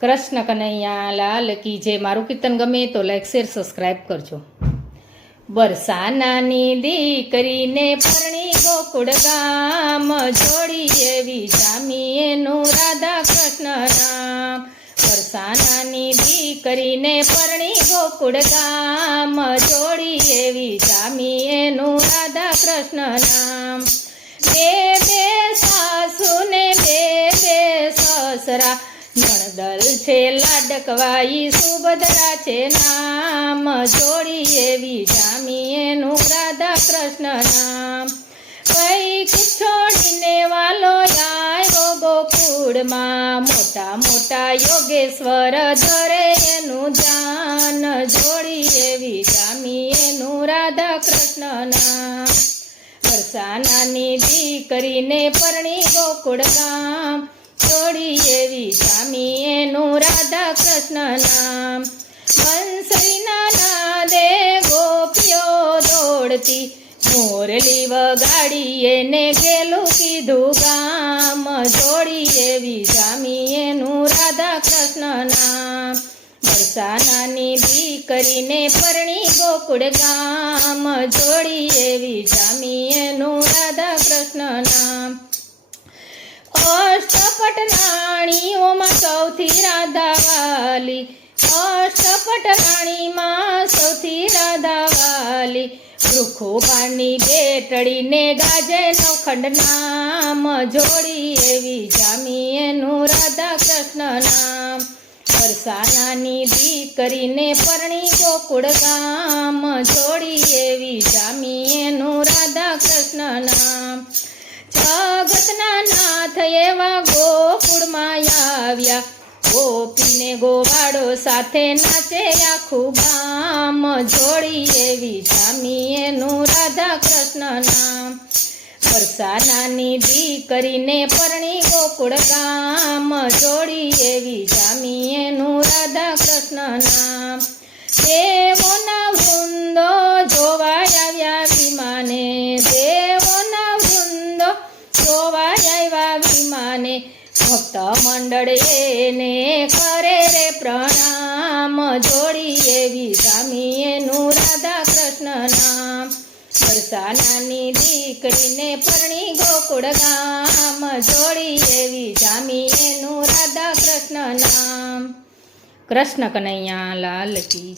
કૃષ્ણ કનૈયા લાલ કી જય। મારું કીર્તન ગમે તો લાઈક શેર સબસ્ક્રાઈબ કરજો। બરસાનાની દીકરીને પરણી ગોકુળ ગામ, જોડી એવી જામી એનું રાધા કૃષ્ણ નામ। બરસાનાની દીકરીને પરણી ગોકુળ ગામ, જોડી એવી જામી એનું રાધા કૃષ્ણ નામ। બે બે સાસુ ને બે બે સસરા, નણદલ છે લાડકવાઈ સુભદ્રા છે નામ, જોડી એવી જામી એનું રાધા કૃષ્ણ નામ। કઈક છોડીને વાલો આવ્યો ગોકુળમાં, મોટા મોટા યોગેશ્વર ધરે એનું ધ્યાન, જોડી એવી જામી એનું રાધા કૃષ્ણ નામ। બરસાનાની દીકરીને પરણી ગોકુળ ગામ, જોડી એવી જામી એનું રાધા કૃષ્ણ નામ। બંસરીના નાદે ગોપીઓ દોડતી, મોરલી વગાડી એને ગેલું કીધું ગામ, જોડી એવી જામી એનું રાધા કૃષ્ણ નામ। બરસાનાની દીકરીને પરણી ગોકુળ ગામ, જોડી એવી જામી એનું રાધા કૃષ્ણ નામ। અષ્ટપટ રાણીઓમાં સૌથી રાધા વાલી, અષ્ટપટ રાણીમાં સૌથી રાધા વાલી, વૃખોબાની બેટડીને ગાજે નવખંડ નામ, જોડી એવી જામી એનું રાધા કૃષ્ણ નામ। બરસાનાની દીકરીને પરણી ગોકુળ ગામ, જોડી એવી જામી એનું રાધા કૃષ્ણ નામ। જગતના નાથ એવા ગોકુળમાં આવ્યા, ગોપીને ગોવાળો સાથે નાચે આખું ગામ, જોડી એવી જામી એનું રાધા કૃષ્ણ નામ। બરસાનાની દીકરીને પરણી ગોકુળ ગામ, જોડી એવી જામી એનું રાધા કૃષ્ણ નામ। દેવોના વૃંદો જોવા આવ્યા વિમાને, દેવોના વૃંદો જોવા આવ્યા વિમાને, ભક્ત મંડળ એને કરે રે પ્રણામ, જોડી એવી જામી એનું રાધા કૃષ્ણ નામ। બરસાનાની દીકરીને પરણી ગોકુળ ગામ, જોડી એવી જામી એનું રાધા કૃષ્ણ નામ। કૃષ્ણ કનૈયા લાલ કી।